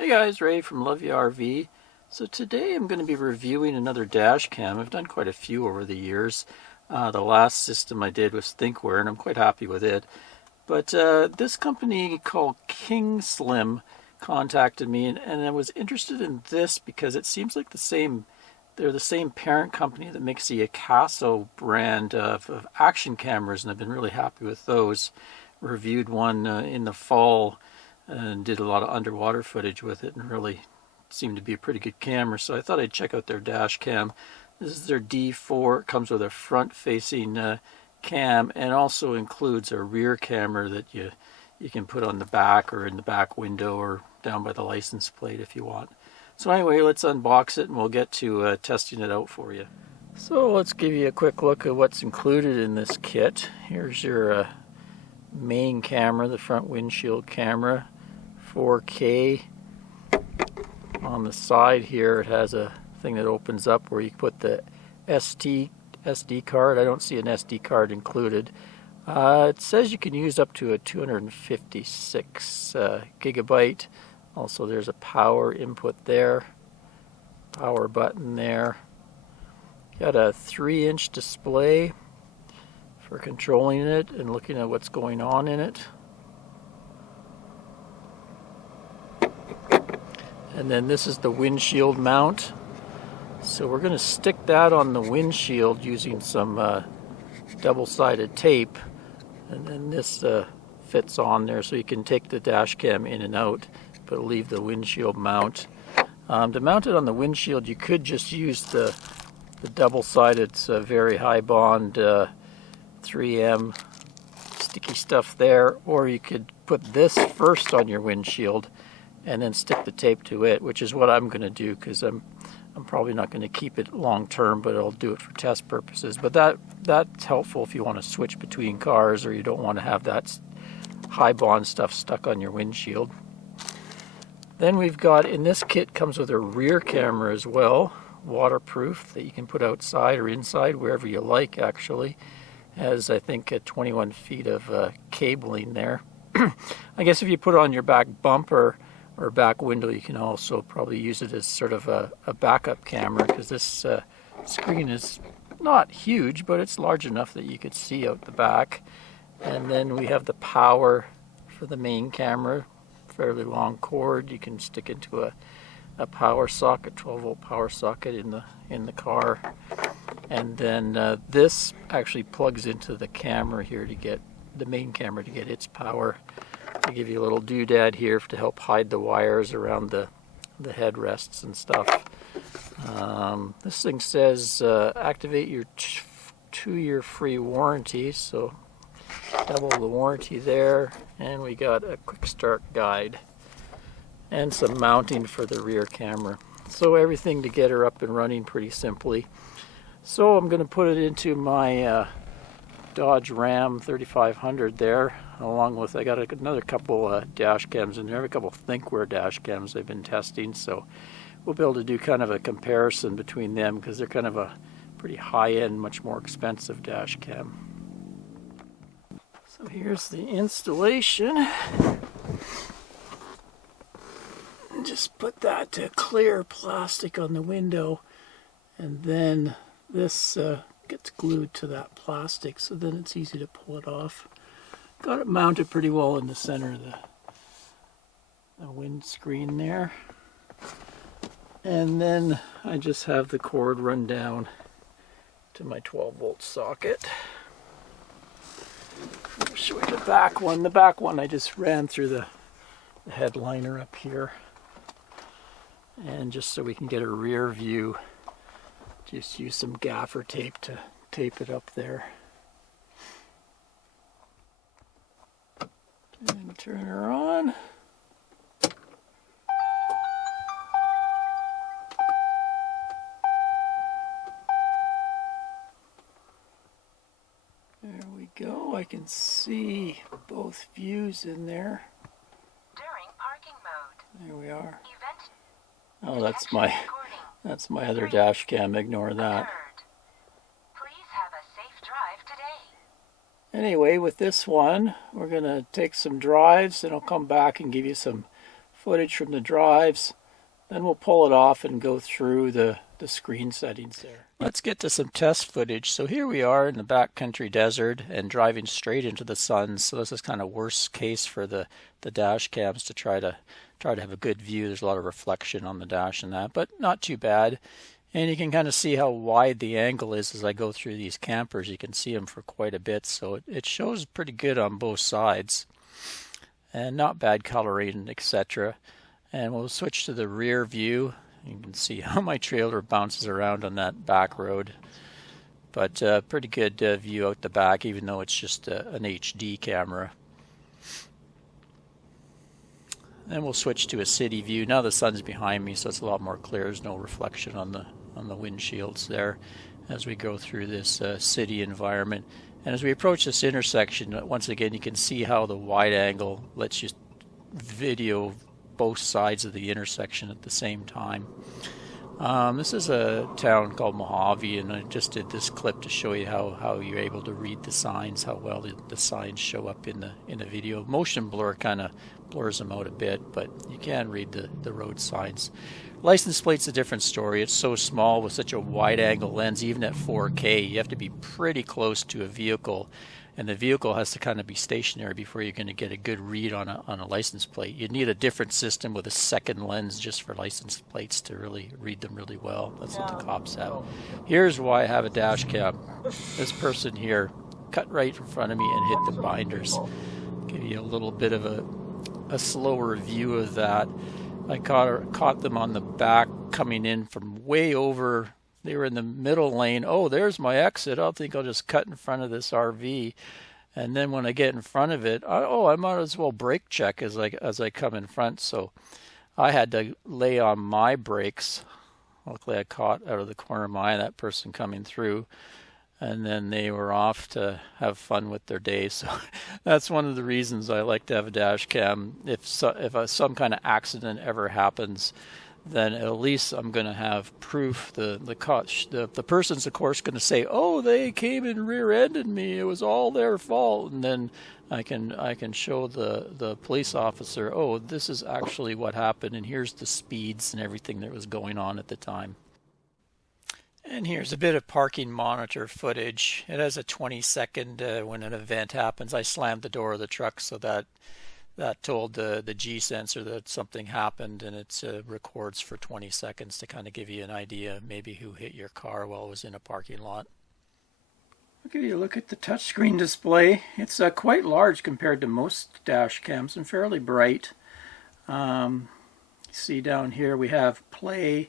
Hey guys, Ray from Love Ya RV. So today I'm going to be reviewing another dash cam. I've done quite a few over the years. The last system I did was thinkware and I'm quite happy with it. But this company called KINGSLIM contacted me and I was interested in this because it seems like they're the same parent company that makes the Acaso brand of action cameras, and I've been really happy with those. Reviewed one in the fall and did a lot of underwater footage with it and really seemed to be a pretty good camera, so I thought I'd check out their dash cam. This is their D4. It comes with a front facing cam and also includes a rear camera that you can put on the back or in the back window or down by the license plate if you want. So anyway, let's unbox it and we'll get to testing it out for you. So let's give you a quick look at what's included in this kit. Here's your main camera, the front windshield camera, 4K. On the side here it has a thing that opens up where you put the SD card. I don't see an SD card included. It says you can use up to a 256 gigabyte. Also there's a power input there, power button there. Got a 3-inch display for controlling it and looking at what's going on in it. And then this is the windshield mount. So we're going to stick that on the windshield using some double-sided tape. And then this fits on there so you can take the dash cam in and out, but leave the windshield mount. To mount it on the windshield, you could just use the double-sided very high bond 3M sticky stuff there, or you could put this first on your windshield and then stick the tape to it, which is what I'm going to do because I'm probably not going to keep it long term, but I'll do it for test purposes. But that's helpful if you want to switch between cars or you don't want to have that high bond stuff stuck on your windshield. Then we've got, in this kit comes with a rear camera as well, waterproof, that you can put outside or inside, wherever you like actually. Has, I think, 21 feet of cabling there. I guess if you put it on your back bumper or back window, you can also probably use it as sort of a backup camera, because this screen is not huge, but it's large enough that you could see out the back. And then we have the power for the main camera, fairly long cord. You can stick into a power socket, 12-volt power socket in the car. And then this actually plugs into the camera here to get the main camera to get its power. I give you a little doodad here to help hide the wires around the headrests and stuff. This thing says activate your 2-year free warranty, so double the warranty there. And we got a quick start guide and some mounting for the rear camera. So everything to get her up and running pretty simply. So I'm going to put it into my Dodge Ram 3500 there, along with, I got another couple dash cams in there, a couple thinkware dash cams I've been testing, so we'll be able to do kind of a comparison between them because they're kind of a pretty high-end, much more expensive dash cam. So here's the installation. Just put that clear plastic on the window, and then this gets glued to that plastic, so then it's easy to pull it off. Got it mounted pretty well in the center of the windscreen there. And then I just have the cord run down to my 12-volt socket. I'll show you the back one. The back one I just ran through the headliner up here. And just so we can get a rear view, just use some gaffer tape to tape it up there. And turn her on. There we go. I can see both views in there. During parking mode. There we are. Event. Oh, that's my other dash cam. Ignore that. Please have a safe drive today. Anyway, with this one, we're going to take some drives and I'll come back and give you some footage from the drives. Then we'll pull it off and go through the screen settings there. Let's get to some test footage. So here we are in the backcountry desert and driving straight into the sun. So this is kind of worst case for the dash cams to try to have a good view. There's a lot of reflection on the dash and that, but not too bad. And you can kind of see how wide the angle is as I go through these campers. You can see them for quite a bit, so it shows pretty good on both sides. And not bad coloring, etc. And we'll switch to the rear view. You can see how my trailer bounces around on that back road. But pretty good view out the back, even though it's just an HD camera. Then we'll switch to a city view. Now the sun's behind me, so it's a lot more clear. There's no reflection on the windshields there as we go through this city environment. And as we approach this intersection, once again, you can see how the wide angle lets you video both sides of the intersection at the same time. This is a town called Mojave, and I just did this clip to show you how you're able to read the signs, how well the signs show up in the video. Motion blur kind of blurs them out a bit, but you can read the road signs. License plate's a different story. It's so small with such a wide angle lens, even at 4K, you have to be pretty close to a vehicle, and the vehicle has to kind of be stationary before you're going to get a good read on a license plate. You need a different system with a second lens just for license plates to really read them really well. That's what the cops have. Here's why I have a dash cam. This person here cut right in front of me and hit the binders. Give you a little bit of a slower view of that. I caught them on the back coming in from way over. They were in the middle lane. Oh, there's my exit. I think I'll just cut in front of this RV. And then when I get in front of it, I might as well brake check as I come in front. So I had to lay on my brakes. Luckily, I caught out of the corner of my eye that person coming through. And then they were off to have fun with their day. So that's one of the reasons I like to have a dash cam. If some kind of accident ever happens, then at least I'm going to have proof. The person's of course going to say, "Oh, they came and rear-ended me. It was all their fault." And then I can show the police officer, "Oh, this is actually what happened, and here's the speeds and everything that was going on at the time." And here's a bit of parking monitor footage. It has a 20-second when an event happens. I slammed the door of the truck, so that told the G sensor that something happened, and it records for 20 seconds to kind of give you an idea maybe who hit your car while it was in a parking lot. I'll give you a look at the touchscreen display. It's quite large compared to most dash cams and fairly bright. You see down here we have play,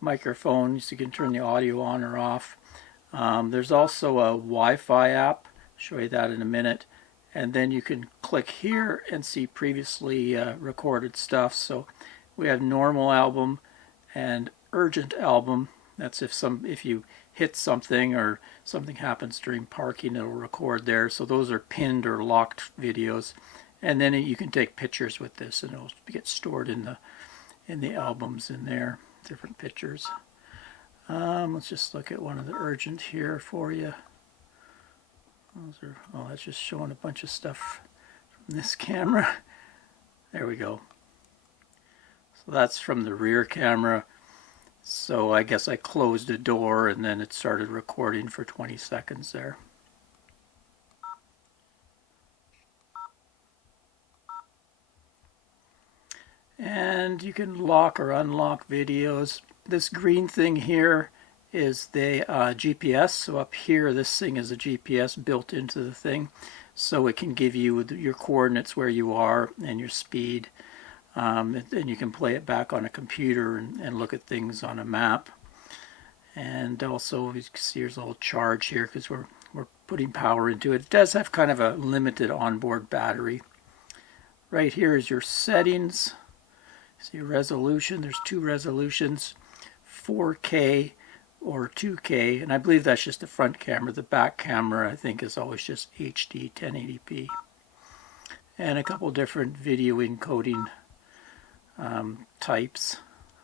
microphone, so you can turn the audio on or off. There's also a Wi-Fi app. I'll show you that in a minute. And then you can click here and see previously recorded stuff. So we have normal album and urgent album. That's if you hit something or something happens during parking, it'll record there. So those are pinned or locked videos. And then you can take pictures with this, and it'll get stored in the albums in there. Different pictures. Let's just look at one of the urgent here for you. That's just showing a bunch of stuff from this camera. There we go. So that's from the rear camera. So I guess I closed the door and then it started recording for 20 seconds there. And you can lock or unlock videos. This green thing here is the GPS. So up here, this thing is a GPS built into the thing. So it can give you your coordinates where you are and your speed. And you can play it back on a computer and look at things on a map. And also, you can see there's a little charge here because we're putting power into it. It does have kind of a limited onboard battery. Right here is your settings. See resolution, there's two resolutions, 4K or 2K, and I believe that's just the front camera. The back camera, I think, is always just HD 1080p. And a couple different video encoding types.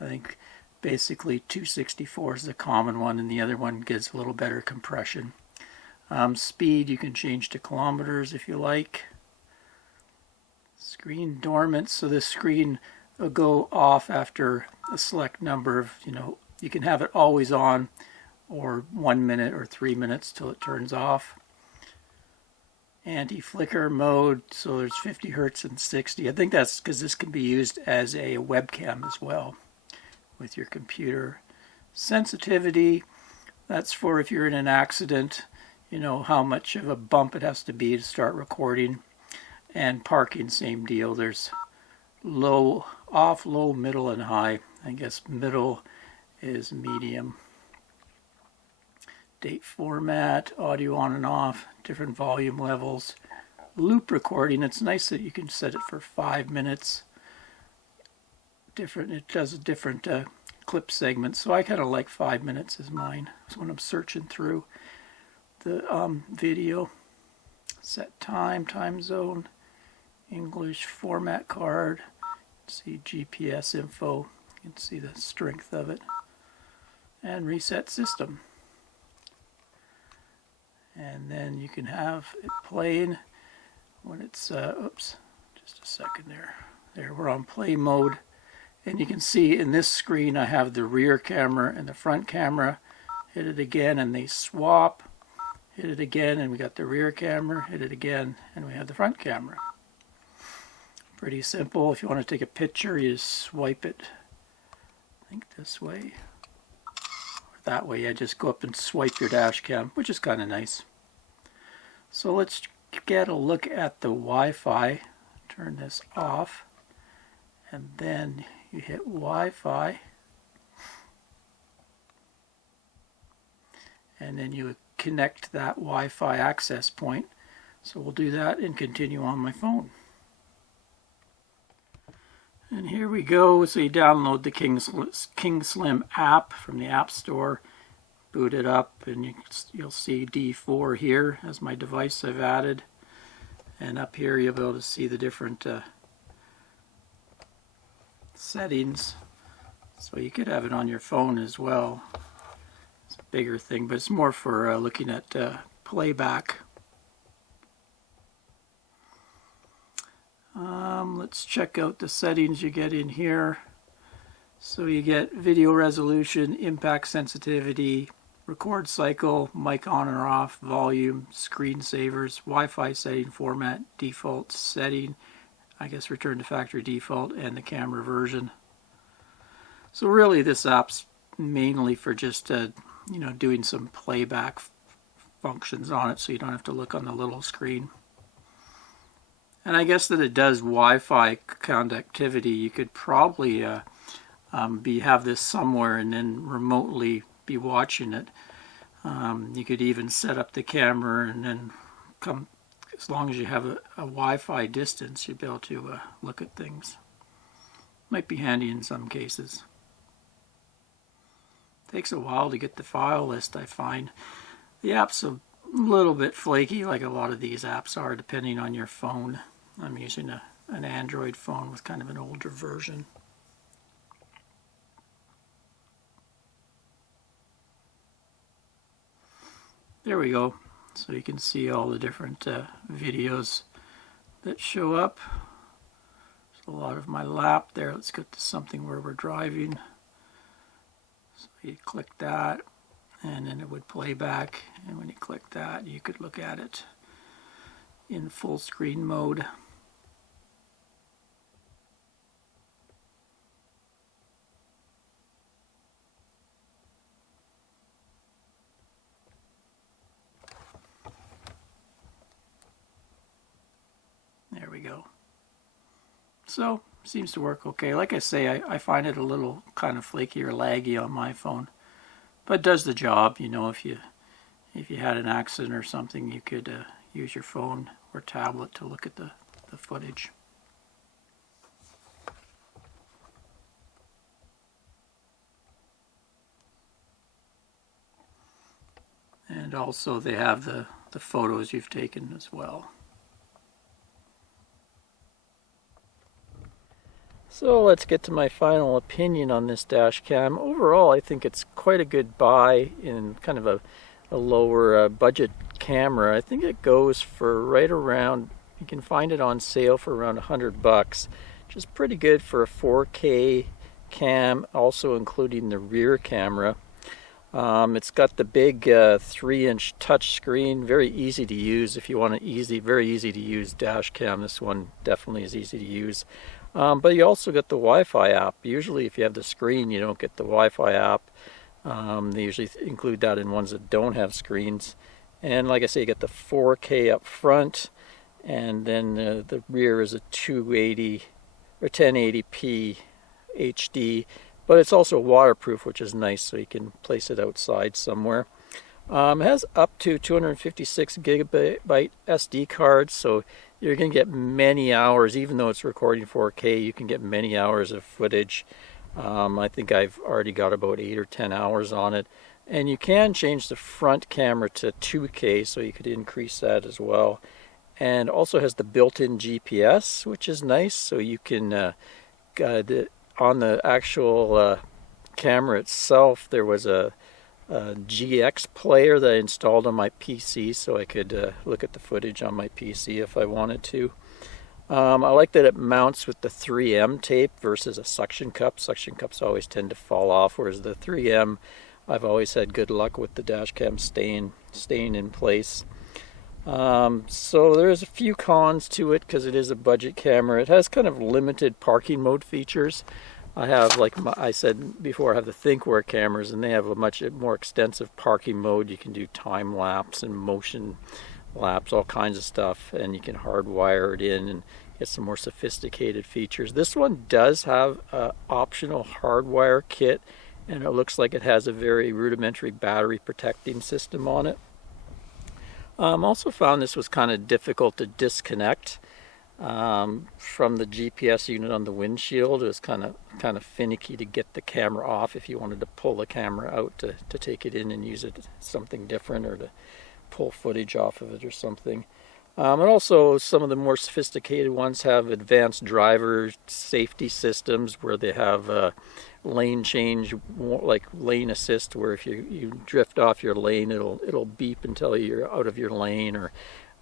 I think basically 264 is the common one, and the other one gives a little better compression. Speed you can change to kilometers if you like. Screen dormant, so this screen it'll go off after a select number of, you can have it always on, or 1 minute or 3 minutes till it turns off. Anti-flicker mode, so there's 50 hertz and 60. I think that's because this can be used as a webcam as well with your computer. Sensitivity, that's for if you're in an accident, how much of a bump it has to be to start recording. And parking, same deal. There's low, off, low, middle, and high. I guess middle is medium. Date format, audio on and off, different volume levels. Loop recording, it's nice that you can set it for 5 minutes. It does a different clip segments, so I kind of like 5 minutes as mine. So when I'm searching through the video. Set time, time zone, English format card. See GPS info, you can see the strength of it. And reset system. And then you can have it playing when it's, oops, just a second there. There, we're on play mode. And you can see in this screen I have the rear camera and the front camera. Hit it again and they swap. Hit it again and we got the rear camera. Hit it again and we have the front camera. Pretty simple. If you want to take a picture, you just swipe it, I think this way. That way, just go up and swipe your dash cam, which is kind of nice. So let's get a look at the Wi-Fi. Turn this off, and then you hit Wi-Fi, and then you connect that Wi-Fi access point. So we'll do that and continue on my phone. And here we go. So you download the KINGSLIM app from the App Store, boot it up, and you'll see D4 here as my device I've added. And up here you'll be able to see the different settings. So you could have it on your phone as well. It's a bigger thing, but it's more for looking at playback. Let's check out the settings you get in here. So you get video resolution, impact sensitivity, record cycle, mic on or off, volume, screensavers, Wi-Fi setting, format, default setting, I guess return to factory default, and the camera version. So really this app's mainly for just doing some playback functions on it, so you don't have to look on the little screen. And I guess that it does Wi-Fi connectivity. You could probably have this somewhere and then remotely be watching it. You could even set up the camera and then come, as long as you have a Wi-Fi distance, you'd be able to look at things. Might be handy in some cases. Takes a while to get the file list, I find. The app's a little bit flaky, like a lot of these apps are, depending on your phone. I'm using an Android phone with kind of an older version. There we go. So you can see all the different videos that show up. There's a lot of my lap there. Let's get to something where we're driving. So you click that, and then it would play back. And when you click that, you could look at it in full screen mode. There we go. So, seems to work okay. Like I say, I find it a little kind of flaky or laggy on my phone, but it does the job. If you had an accident or something, you could use your phone or tablet to look at the footage. And also they have the photos you've taken as well. So let's get to my final opinion on this dash cam. Overall, I think it's quite a good buy in kind of a lower budget camera. I think it goes for right around, you can find it on sale for around $100. which is pretty good for a 4K cam, also including the rear camera. It's got the big 3-inch touch screen, very easy to use if you want an very easy to use dash cam. This one definitely is easy to use. But you also get the Wi-Fi app. Usually if you have the screen, you don't get the Wi-Fi app. They usually include that in ones that don't have screens. And like I say, you get the 4K up front, and then the rear is a 280 or 1080p HD. But it's also waterproof, which is nice, so you can place it outside somewhere. It has up to 256 gigabyte SD cards, so you're going to get many hours. Even though it's recording 4K, you can get many hours of footage. I think I've already got about 8 or 10 hours on it. And you can change the front camera to 2K, so you could increase that as well. And also has the built-in GPS, which is nice, so you can on the actual camera itself, there was a GX player that I installed on my PC, so I could look at the footage on my PC if I wanted to. I like that it mounts with the 3M tape versus a suction cup. Suction cups always tend to fall off, whereas the 3M, I've always had good luck with the dash cam staying in place. So there's a few cons to it because it is a budget camera. It has kind of limited parking mode features. I have, like I said before, I have the ThinkWare cameras, and they have a much more extensive parking mode. You can do time lapse and motion lapse, all kinds of stuff, and you can hardwire it in and get some more sophisticated features. This one does have an optional hardwire kit, and it looks like it has a very rudimentary battery protecting system on it. Also found this was kind of difficult to disconnect from the GPS unit on the windshield. It was kind of finicky to get the camera off if you wanted to pull the camera out to take it in and use it something different, or to pull footage off of it or something. And also some of the more sophisticated ones have advanced driver safety systems where they have lane change, like lane assist, where if you drift off your lane, it'll beep until you're out of your lane,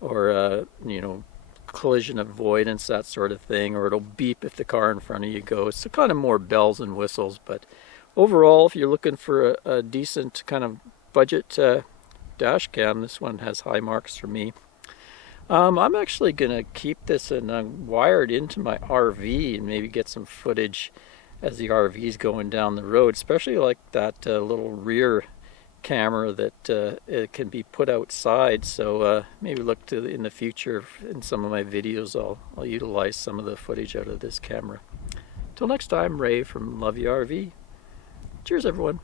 or you know, collision avoidance, that sort of thing, or it'll beep if the car in front of you goes. So kind of more bells and whistles. But overall, if you're looking for a decent kind of budget dash cam, this one has high marks for me. I'm actually gonna keep this and wire it into my RV and maybe get some footage as the RV is going down the road, especially like that little rear camera that it can be put outside. So maybe look to in the future in some of my videos, I'll utilize some of the footage out of this camera. Till next time, Ray from Love You RV. Cheers, everyone.